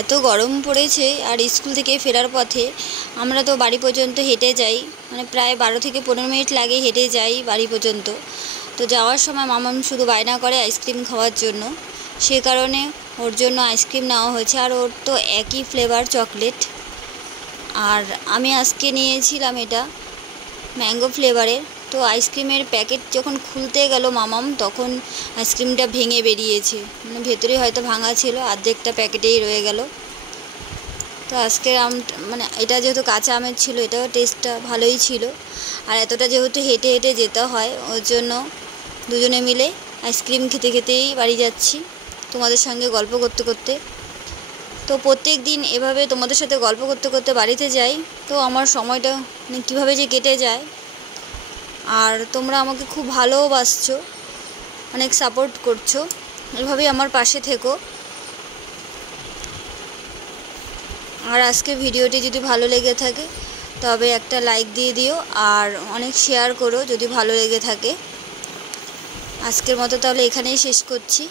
এত গরম পড়েছে আর স্কুল থেকে ফেরার পথে আমরা তো বাড়ি পর্যন্ত হেঁটে যাই, মানে প্রায় 12 থেকে 15 মিনিট লাগে হেঁটে যাই বাড়ি পর্যন্ত। তো যাওয়ার সময় মামাম শুধু বায়না করে আইসক্রিম খাওয়ার জন্য, সে কারণে ওর জন্য আইসক্রিম নেওয়া হয়েছে। আর ওর তো একই ফ্লেভার চকলেট। আর আমি আজকে নিয়েছিলাম এটা ম্যাঙ্গো ফ্লেভারের। তো আইসক্রিমের প্যাকেট যখন খুলতে গেল মামাম, তখন আইসক্রিমটা ভেঙে বেরিয়েছে, মানে ভেতরে হয়তো ভাঙা ছিল, অর্ধেকটা প্যাকেটেই রয়ে গেল। তো আজকে মানে এটা যেহেতু কাঁচা আমের ছিল, এটাও টেস্টটা ভালোই ছিল। আর এতটা যেহেতু হেঁটে হেঁটে যেতে হয়, ওর জন্য দুজনে মিলে আইসক্রিম খেতে খেতেই বাড়ি যাচ্ছি, তোমাদের সঙ্গে গল্প করতে করতে। তো প্রত্যেক দিন এভাবে তোমাদের সাথে গল্প করতে করতে বাড়িতে যাই, তো আমার সময়টা মানে কীভাবে যে কেটে যায়। আর তোমরা আমাকে খুব ভালোবাসছো, অনেক সাপোর্ট করছো, এভাবেই আমার পাশে থেকো। আর আজকে ভিডিওটি যদি ভালো লেগে থাকে তবে একটা লাইক দিয়ে দিও, আর অনেক শেয়ার করো যদি ভালো লেগে থাকে। আজকের মতো তাহলে এখানেই শেষ করছি।